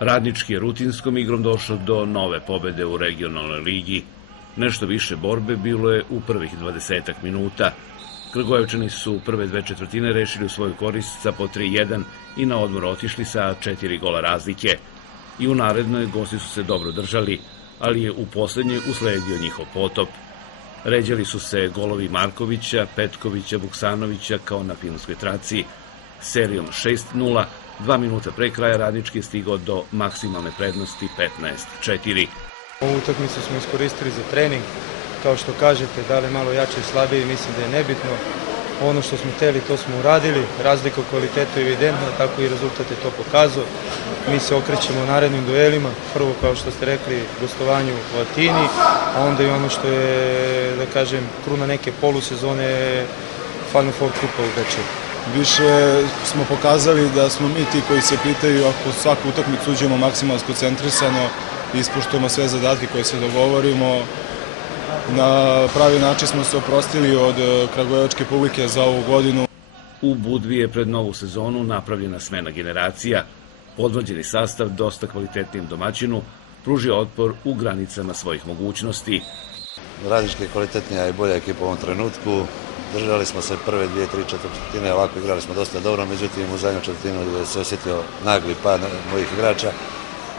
Radnički je rutinskom igrom došao do nove pobede u regionalnoj ligi. Nešto više borbe bilo je u prvih 20 minuta. Kragujevčani su prve dve četvrtine rešili u svoju korist sa po 3-1 i na odmor otišli sa 4 gola razlike. I u narednoj gosti su se dobro držali, ali je u poslednjoj usledio njihov potop. Ređali su se golovi Markovića, Petkovića, Vuksanovića kao na filmskoj traci. Serijom 6-0, 2 minuta pre kraja Radnički je stigao do maksimalne prednosti 15-4. Ovu utakmicu smo iskoristili za trening. Kao što kažete, da li malo jače i slabije, mislim da je nebitno. Ono što smo hteli, to smo uradili. Razlika u kvalitetu je evidentna, tako i rezultat je to pokazao. Mi se okrećemo u narednim duelima. Prvo, kao što ste rekli, gostovanju u Atini, a onda i ono što je, da kažem, kruna neke polusezone Final Four kupa u Bečeju. Više smo pokazali da smo mi ti koji se pitaju ako svaku utakmicu uđemo maksimalno skoncentrisano, ispoštujemo sve zadatke koje se dogovorimo. Na pravi način smo se oprostili od kragujevačke publike za ovu godinu. U Budvi je pred novu sezonu napravljena smena generacija. Podmlađeni sastav, dosta kvalitetnijem domaćinu, pružio otpor u granicama svojih mogućnosti. Radnički je kvalitetnija i bolja ekipa u ovom trenutku. Držali smo se prve 2-3 četvrtine, ovako igrali smo dosta dobro, međutim u zadnju četvrtinu se osjetio nagli pad mojih igrača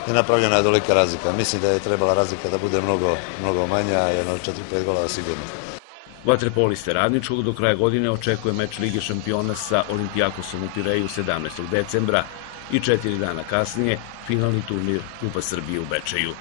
i napravljena je tolika razlika. Mislim da je trebala razlika da bude mnogo manja, jedno 4-5 golova sigurno. Vaterpoliste Radničkog do kraja godine očekuje meč Lige šampiona sa Olimpijakosom u Pireju 17. decembra i 4 dana kasnije finalni turnir Kupa Srbije u Bečeju.